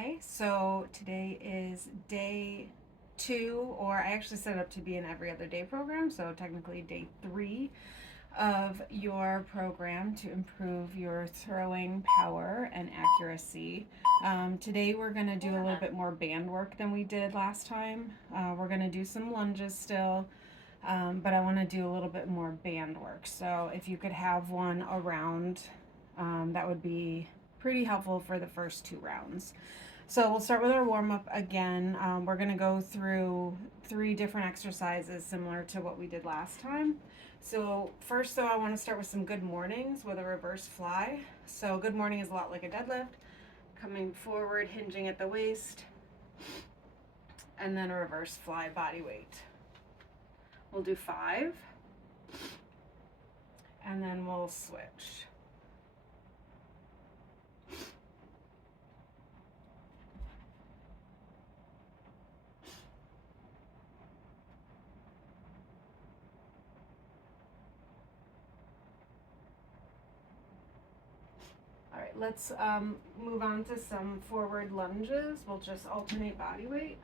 Hi, so today is day 2, or I actually set it up to be an every other day program, so technically day 3 of your program to improve your throwing power and accuracy. Today we're going to do a little bit more band work than we did last time. We're going to do some lunges still, but I want to do a little bit more band work. So if you could have one around, that would be pretty helpful for the first 2 rounds. So we'll start with our warm up again. We're going to go through 3 different exercises similar to what we did last time. So first though, I want to start with some good mornings with a reverse fly. So good morning is a lot like a deadlift. Coming forward, hinging at the waist, and then a reverse fly body weight. We'll do 5, and then we'll switch. All right, let's move on to some forward lunges. We'll just alternate body weight.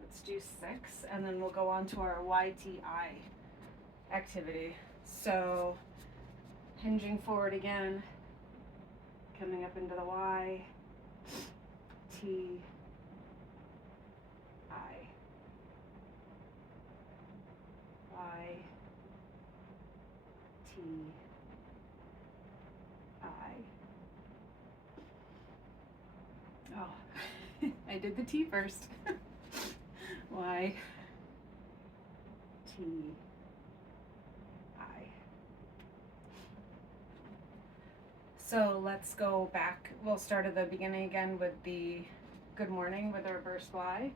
Let's do 6, and then we'll go on to our YTI activity. So hinging forward again, coming up into the Y, T, I, Y, T, I. Oh, I did the T first. Y, T, I. So let's go back. We'll start at the beginning again with the good morning with a reverse fly.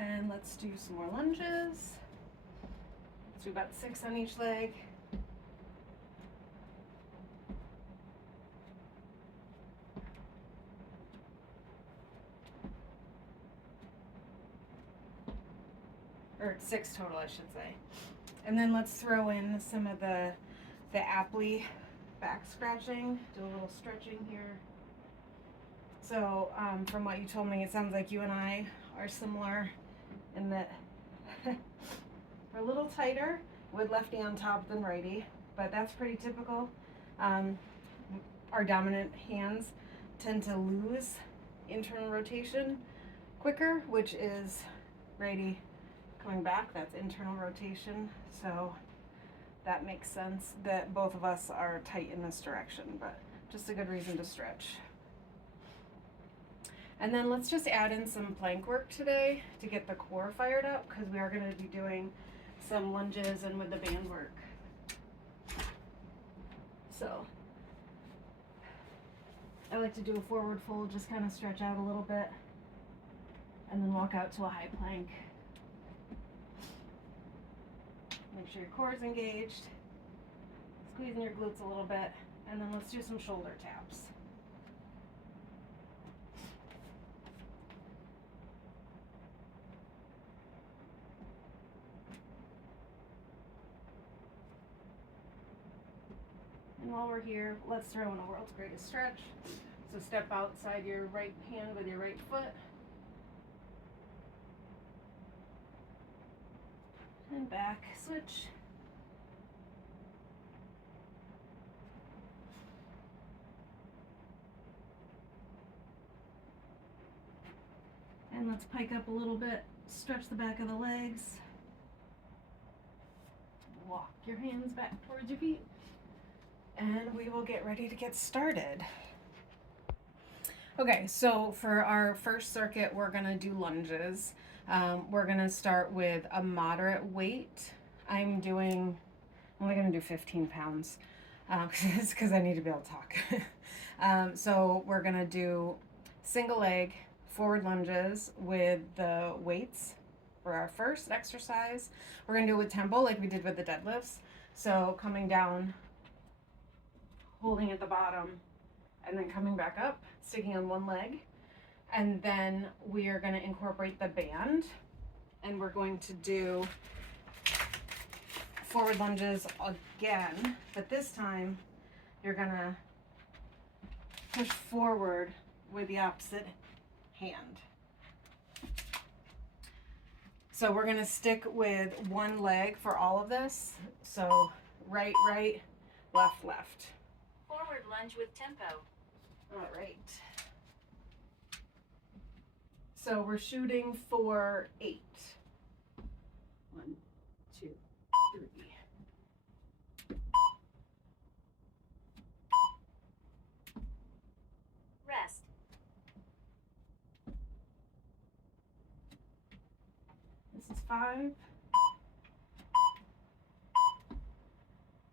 And let's do some more lunges. Let's do about 6 on each leg. Or 6 total, I should say. And then let's throw in some of the aptly back scratching. Do a little stretching here. So from what you told me, it sounds like you and I are similar in that we're a little tighter with lefty on top than righty, but that's pretty typical. Our dominant hands tend to lose internal rotation quicker, which is righty coming back. That's internal rotation. So that makes sense that both of us are tight in this direction, but just a good reason to stretch. And then let's just add in some plank work today to get the core fired up, because we are going to be doing some lunges and with the band work. So I like to do a forward fold, just kind of stretch out a little bit, and then walk out to a high plank. Make sure your core is engaged, squeezing your glutes a little bit, and then let's do some shoulder taps. And while we're here, let's throw in a world's greatest stretch. So step outside your right hand with your right foot. And back, switch. And let's pike up a little bit, stretch the back of the legs. Walk your hands back towards your feet. And we will get ready to get started. Okay, so for our first circuit, we're gonna do lunges. We're gonna start with a moderate weight. I'm only gonna do 15 pounds because I need to be able to talk. So we're gonna do single leg forward lunges with the weights for our first exercise. We're gonna do it with tempo like we did with the deadlifts. So coming down, holding at the bottom, and then coming back up, sticking on one leg. And then we are gonna incorporate the band, and we're going to do forward lunges again, but this time you're gonna push forward with the opposite hand. So we're gonna stick with one leg for all of this. So right, right, left, left. Forward lunge with tempo. All right. So we're shooting for 8. 1, 2, 3. Rest. This is 5.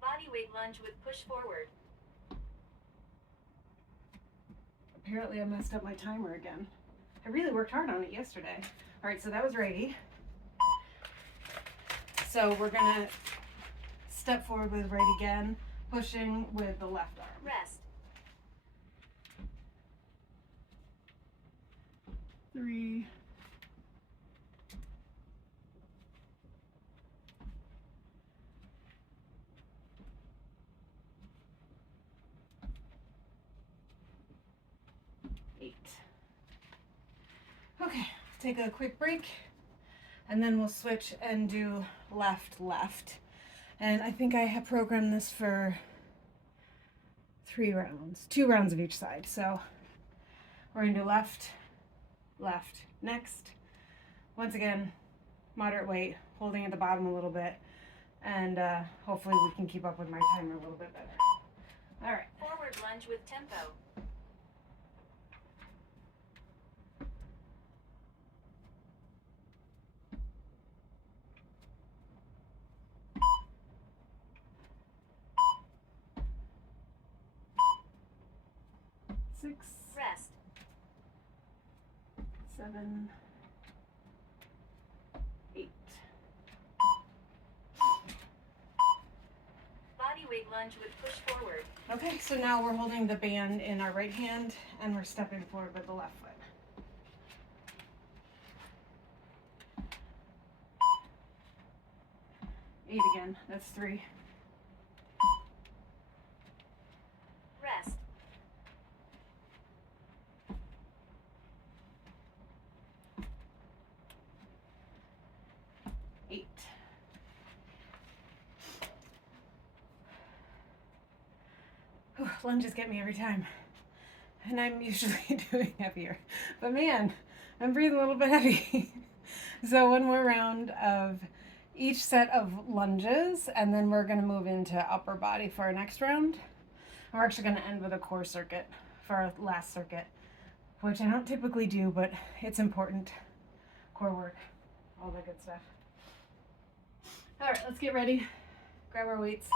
Bodyweight lunge with push forward. Apparently I messed up my timer again. I really worked hard on it yesterday. All right, so that was righty. So we're gonna step forward with right again, pushing with the left arm. Rest. 3. 8. Okay, take a quick break, and then we'll switch and do left, left. And I think I have programmed this for 3 rounds, 2 rounds of each side. So we're gonna do left, left, next. Once again, moderate weight, holding at the bottom a little bit, and hopefully we can keep up with my timer a little bit better. All right. Forward lunge with tempo. Six, Rest. 7, 8. Bodyweight lunge with push forward. Okay, so now we're holding the band in our right hand and we're stepping forward with the left foot. 8 again, that's 3. Rest. 8. Whew, lunges get me every time. And I'm usually doing heavier. But man, I'm breathing a little bit heavy. So one more round of each set of lunges, and then we're going to move into upper body for our next round. We're actually going to end with a core circuit for our last circuit, which I don't typically do, but it's important. Core work, all that good stuff. All right, let's get ready. Grab our weights.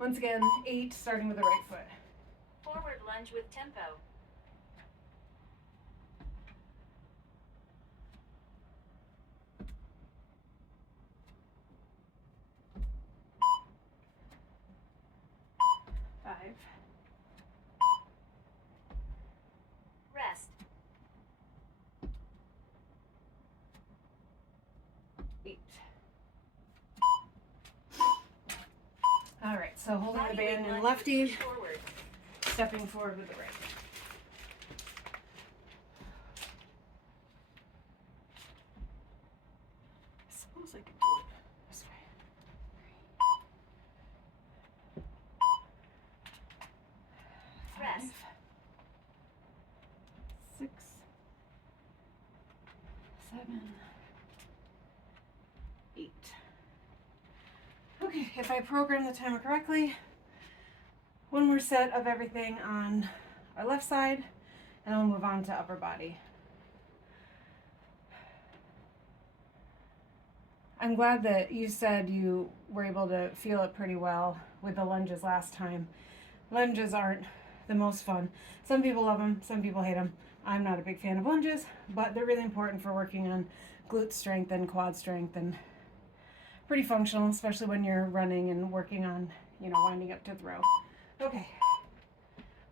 Once again, 8, starting with the right foot. Forward lunge with tempo. 5. Rest. 8. All right, so holding the band in lefty, Forward. stepping forward with the right. I suppose I could do it this way. 5, Rest. 6, 7, 8. Okay, if I program the timer correctly, one more set of everything on our left side, and then we'll move on to upper body. I'm glad that you said you were able to feel it pretty well with the lunges last time. Lunges aren't the most fun. Some people love them, some people hate them. I'm not a big fan of lunges, but they're really important for working on glute strength and quad strength, and pretty functional, especially when you're running and working on, winding up to throw. Okay,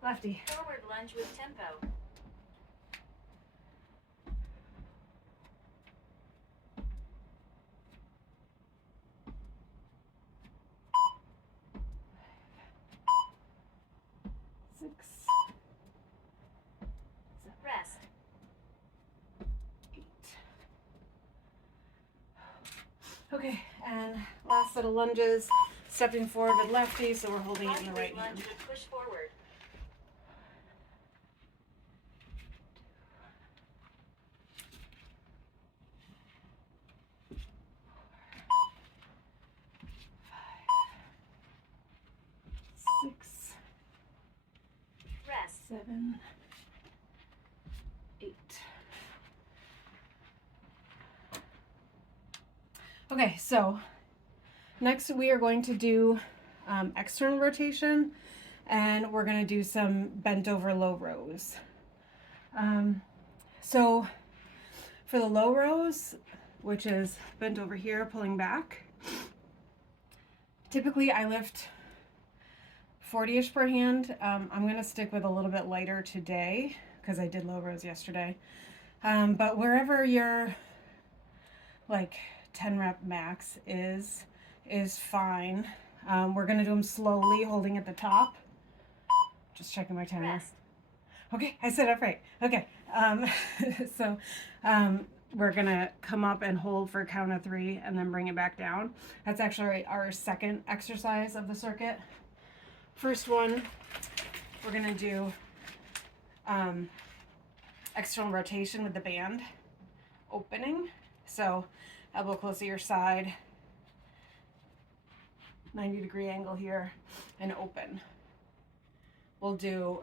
lefty. Forward lunge with tempo. Six, Rest. 8. Okay, and last set of lunges. Stepping forward with lefty, so we're holding it in the right Bodyweight hand. lunge with push forward. 6, Rest. 7, 8. Okay, so next we are going to do external rotation, and we're going to do some bent over low rows. So for the low rows, which is bent over here, pulling back, typically I lift 40-ish per hand. I'm going to stick with a little bit lighter today because I did low rows yesterday. But wherever your like 10 rep max is fine. We're going to do them slowly, holding at the top. Just checking my timer. Rest. Okay, I said it right. Okay, so we're gonna come up and hold for a count of 3 and then bring it back down. That's actually our second exercise of the circuit. First one, we're gonna do external rotation with the band opening. So elbow close to your side, 90-degree angle here, and open. We'll do,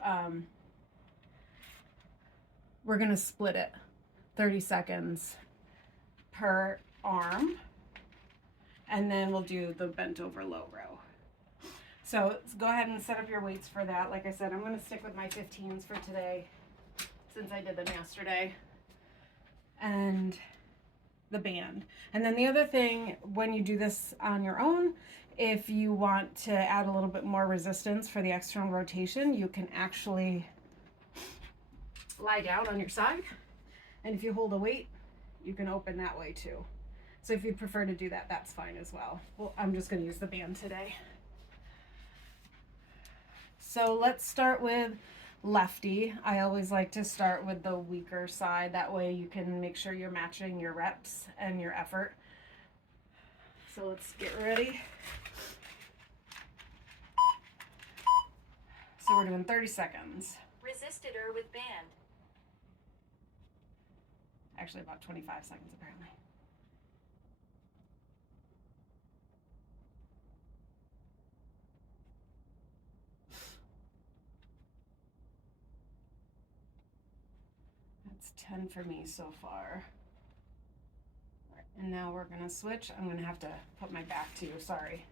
we're gonna split it 30 seconds per arm, and then we'll do the bent over low row. So let's go ahead and set up your weights for that. Like I said, I'm gonna stick with my 15s for today since I did them yesterday, and the band. And then the other thing, when you do this on your own, if you want to add a little bit more resistance for the external rotation, you can actually lie down on your side, and if you hold a weight, you can open that way too. So if you prefer to do that, that's fine as well. Well, I'm just going to use the band today. So let's start with lefty. I always like to start with the weaker side. That way you can make sure you're matching your reps and your effort. So let's get ready. So we're doing 30 seconds. Resisted or with band. Actually about 25 seconds apparently. That's 10 for me so far. All right, and now we're gonna switch. I'm gonna have to put my back to you, sorry.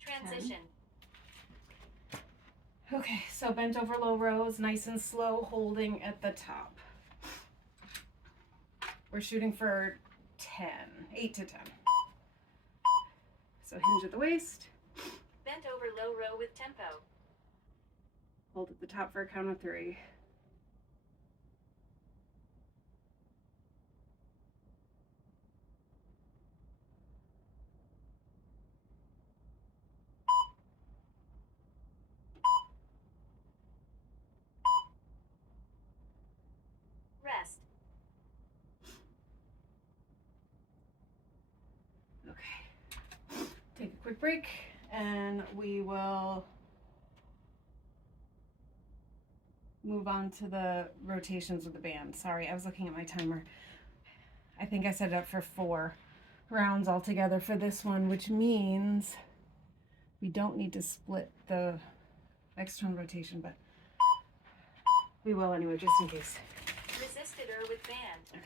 Transition. Okay, so bent over low rows, nice and slow, holding at the top. We're shooting for 10, 8 to 10. So hinge at the waist, Bent over low row with tempo. hold at the top for a count of 3. Rest. Okay, take a quick break and we will move on to the rotations with the band. Sorry, I was looking at my timer. I think I set it up for 4 rounds altogether for this one, which means We don't need to split the external rotation, but we will anyway, just in case. Resisted or with band. Okay.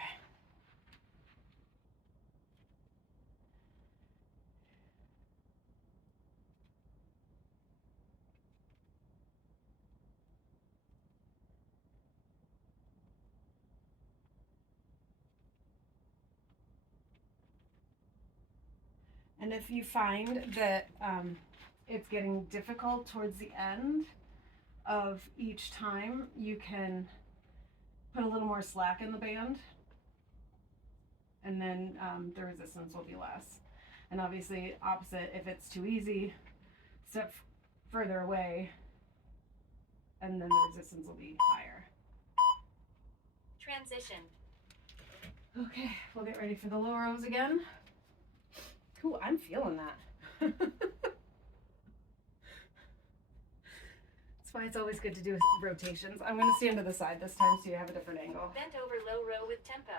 And if you find that it's getting difficult towards the end of each time, you can put a little more slack in the band, and then the resistance will be less. And obviously, opposite, if it's too easy, step further away, and then the resistance will be higher. Transition. Okay, we'll get ready for the low rows again. Ooh, I'm feeling that. That's why it's always good to do rotations. I'm going to stand to the side this time so you have a different angle. Bent over low row with tempo.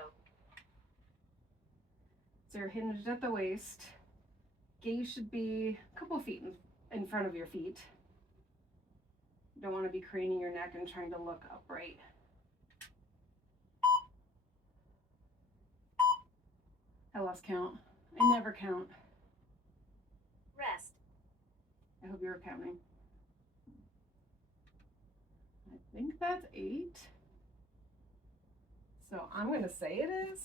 So you're hinged at the waist. Gaze should be a couple feet in front of your feet. You don't want to be craning your neck and trying to look upright. I lost count. I never count. Rest. I hope you were counting. I think that's 8. So I'm going to say it is.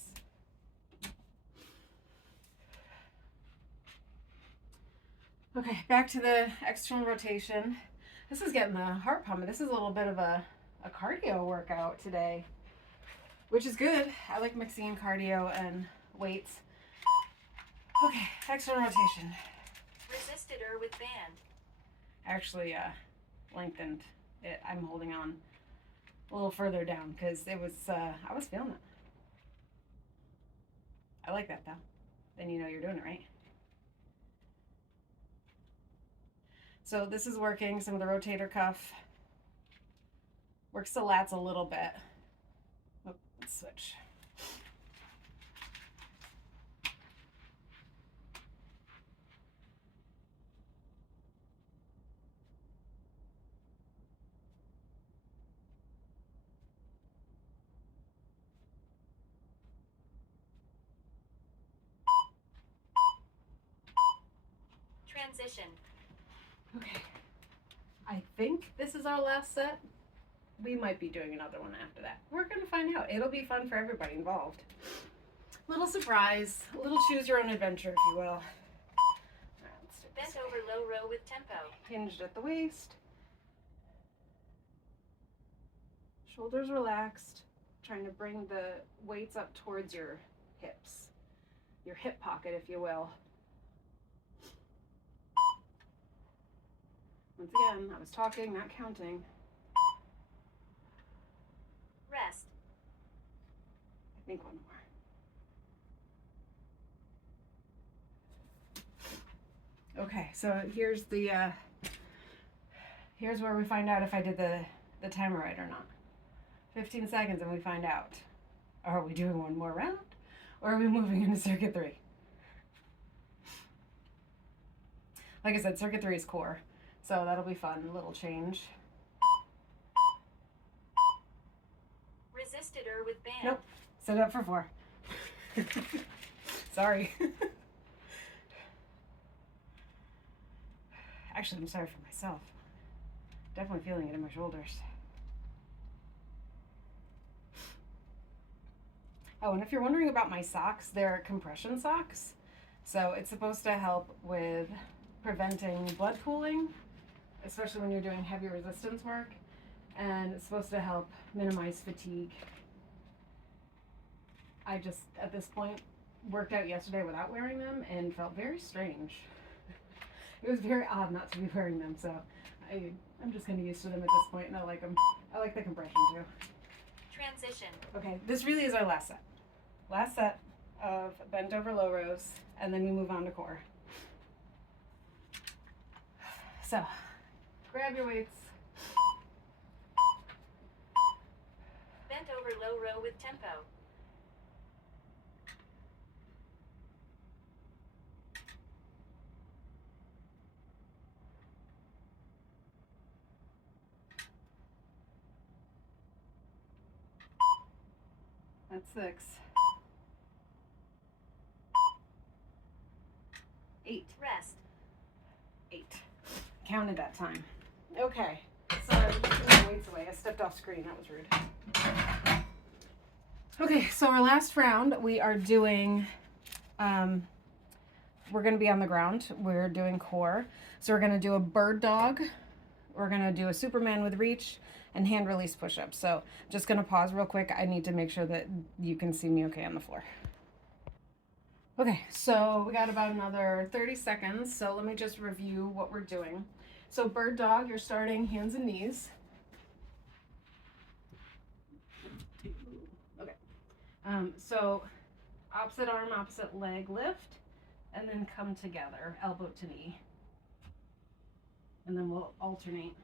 Okay, back to the external rotation. This is getting the heart pumping. This is a little bit of a cardio workout today, which is good. I like mixing in cardio and weights. Okay, external rotation. Resisted or with band. Actually lengthened it. I'm holding on a little further down because it was I was feeling it. I like that though. Then you know you're doing it right. So this is working some of the rotator cuff. Works the lats a little bit. Oh, let's switch. Transition. Okay. I think this is our last set. We might be doing another one after that. We're going to find out. It'll be fun for everybody involved. Little surprise, a little choose your own adventure, if you will. All right, let's do this. Bent over low row with tempo. Hinged at the waist. Shoulders relaxed. Trying to bring the weights up towards your hips. Your hip pocket, if you will. Once again, I was talking, not counting. Rest. I think one more. Okay, so here's the here's where we find out if I did the timer right or not. 15 seconds and we find out. Are we doing one more round or are we moving into circuit 3? Like I said, circuit 3 is core. So that'll be fun, a little change. Resisted or with band. Nope, set it up for 4. Sorry. Actually, I'm sorry for myself. Definitely feeling it in my shoulders. Oh, and if you're wondering about my socks, they're compression socks. So it's supposed to help with preventing blood pooling, especially when you're doing heavy resistance work. And it's supposed to help minimize fatigue. I just, at this point, worked out yesterday without wearing them and felt very strange. It was very odd not to be wearing them, so I'm just kind of used to them at this point, and I like them. I like the compression too. Transition. Okay, this really is our last set. Last set of bent over low rows, and then we move on to core. So, grab your weights. Bent over low row with tempo. That's 6. 8. Rest. 8. Counted that time. Okay. Sorry, I'm taking my weights away. I stepped off screen. That was rude. Okay, so our last round, we are doing, we're going to be on the ground. We're doing core. So we're going to do a bird dog. We're going to do a Superman with reach and hand release push-ups. So I'm just going to pause real quick. I need to make sure that you can see me okay on the floor. Okay, so we got about another 30 seconds. So let me just review what we're doing. So bird dog, you're starting hands and knees. Okay. So opposite arm, opposite leg lift, and then come together, elbow to knee. And then we'll alternate.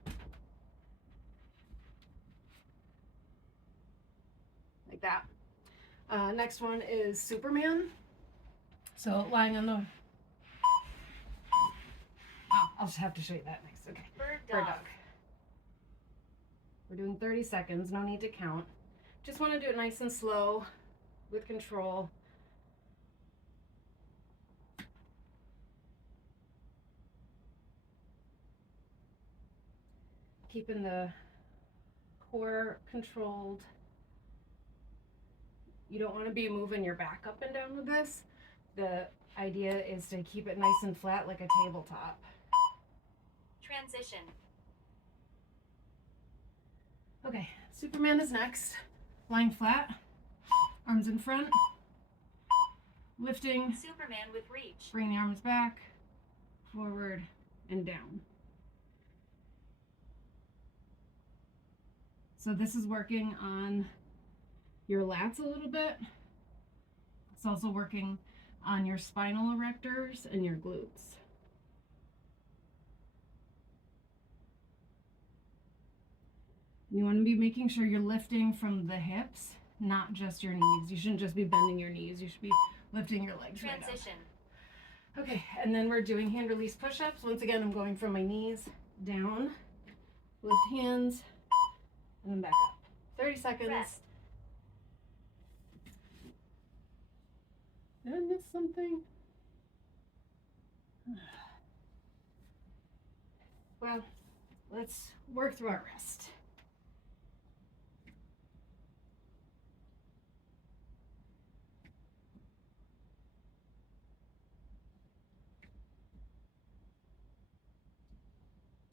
Like that. Next one is Superman. So lying on the... Oh, I'll just have to show you that next. Okay. Bird dog. We're doing 30 seconds. No need to count. Just want to do it nice and slow with control. Keeping the core controlled. You don't want to be moving your back up and down with this. The idea is to keep it nice and flat like a tabletop. Transition. Okay, Superman is next. Lying flat, arms in front, lifting, Superman with reach. bring the arms back, forward, and down. So this is working on your lats a little bit. It's also working on your spinal erectors and your glutes. You want to be making sure you're lifting from the hips, not just your knees. You shouldn't just be bending your knees. You should be lifting your legs right up. Transition. Okay, and then we're doing hand release push-ups. Once again, I'm going from my knees down, lift hands, and then back up. 30 seconds. Rest. Did I miss something? Well, let's work through our rest.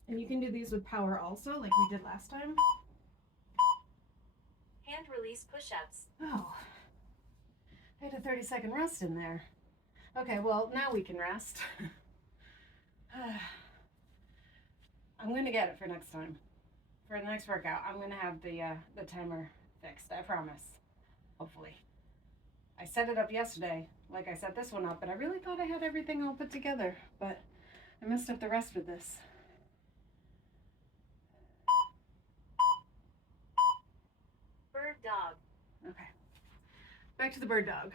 And you can do these with power also, like we did last time. Hand release push-ups. Oh, I had a 30-second rest in there. Okay, well, now we can rest. I'm going to get it for next time. For the next workout, I'm going to have the timer fixed, I promise. Hopefully. I set it up yesterday, like I set this one up, but I really thought I had everything all put together, but I messed up the rest with this. Bird dog. Okay. Back to the bird dog.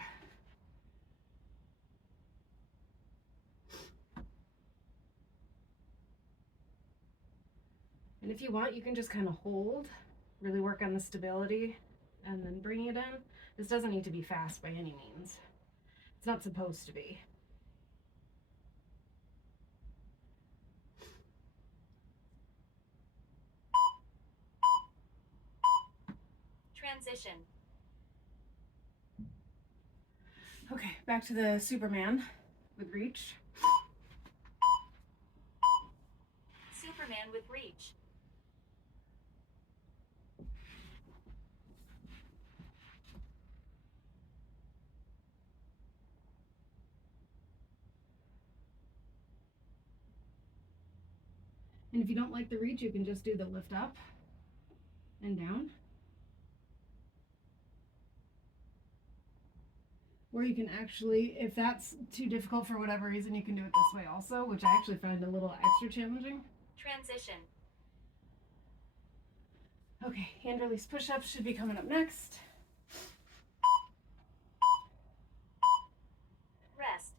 And if you want, you can just kind of hold, really work on the stability, and then bring it in. This doesn't need to be fast by any means. It's not supposed to be. Transition. Okay, back to the Superman with reach. Superman with reach. And if you don't like the reach, you can just do the lift up and down. Or you can actually, if that's too difficult for whatever reason, you can do it this way also, which I actually find a little extra challenging. Transition. Okay, hand release push-ups should be coming up next. Rest.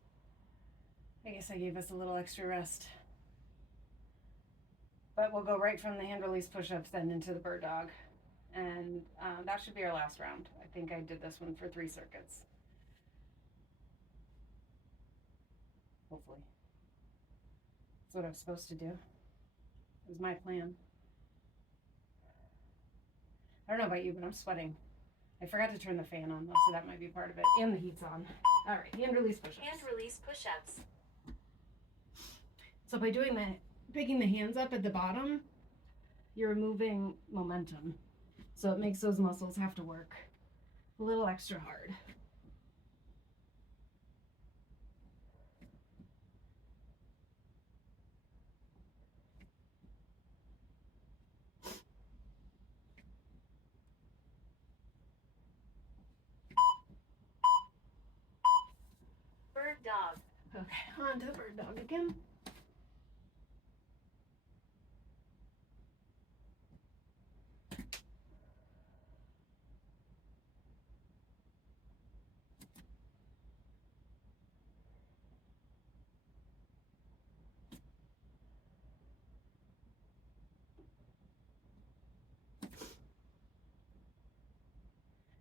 I guess I gave us a little extra rest. But we'll go right from the hand release push-ups then into the bird dog. And that should be our last round. I think I did this one for 3 circuits. Hopefully. That's what I was supposed to do. It was my plan. I don't know about you, but I'm sweating. I forgot to turn the fan on though, so that might be part of it. And the heat's on. All right, hand release push-ups. Hand release push-ups. So by doing that, picking the hands up at the bottom, you're removing momentum. So it makes those muscles have to work a little extra hard. Bird dog. Okay, on to bird dog again.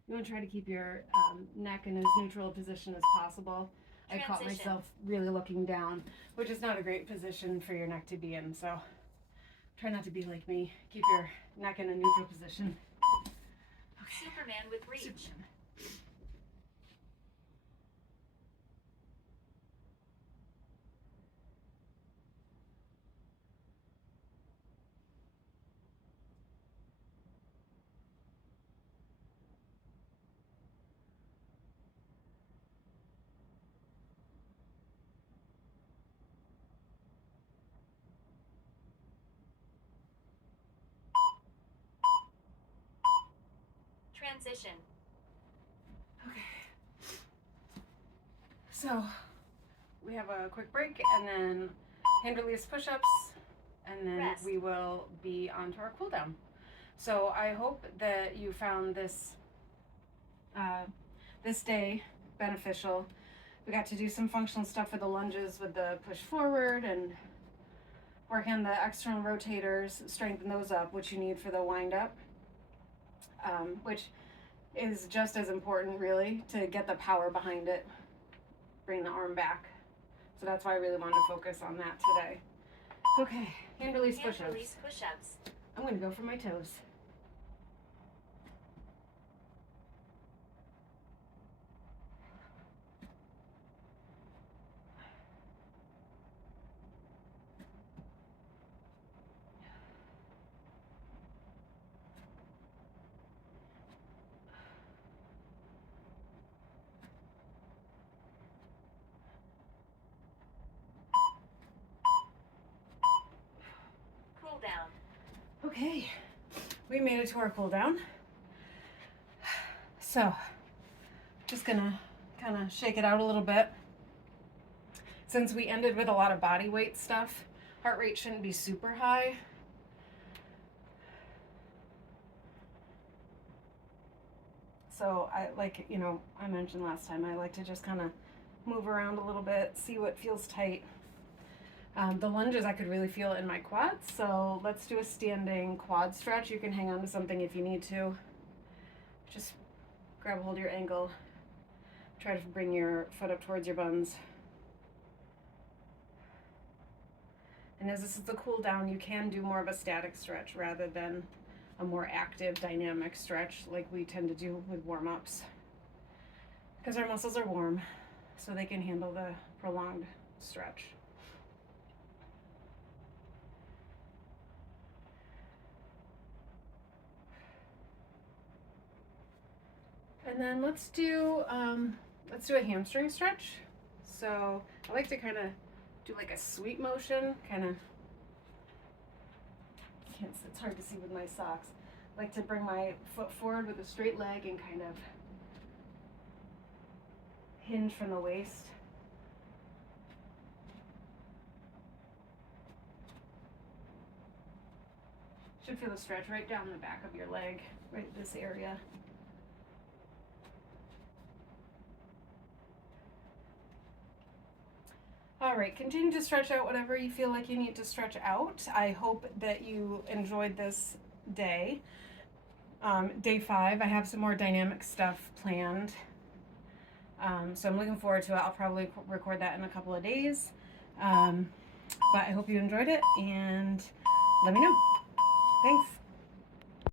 You want to try to keep your neck in as neutral a position as possible. I caught myself really looking down, which is not a great position for your neck to be in. So try not to be like me. Keep your neck in a neutral position. Okay. Superman with reach. Superman. Transition. Okay. So we have a quick break and then hand release push-ups, and then Rest. we will be on to our cool down. So I hope that you found this this day beneficial. We got to do some functional stuff for the lunges with the push forward and work on the external rotators, strengthen those up, which you need for the wind up, which is just as important really to get the power behind it, bring the arm back. So that's why I really wanted to focus on that today. Okay, hand release push-ups. Hand release push-ups. I'm gonna go for my toes. Cool down. Okay, we made it to our cool down. So, just gonna kind of shake it out a little bit. Since we ended with a lot of body weight stuff, heart rate shouldn't be super high. So I like, I mentioned last time, I like to just kind of move around a little bit, see what feels tight. The lunges I could really feel in my quads, so let's do a standing quad stretch. You can hang on to something if you need to. Just grab a hold of your ankle. Try to bring your foot up towards your buns. And as this is the cool down, you can do more of a static stretch rather than a more active, dynamic stretch like we tend to do with warm-ups. Because our muscles are warm, so they can handle the prolonged stretch. And then let's do a hamstring stretch. So I like to kind of do like a sweep motion, it's hard to see with my socks. I like to bring my foot forward with a straight leg and kind of hinge from the waist. Should feel the stretch right down the back of your leg, right this area. All right, continue to stretch out whatever you feel like you need to stretch out. I hope that you enjoyed this day. Day 5, I have some more dynamic stuff planned. So I'm looking forward to it. I'll probably record that in a couple of days. But I hope you enjoyed it, and let me know. Thanks.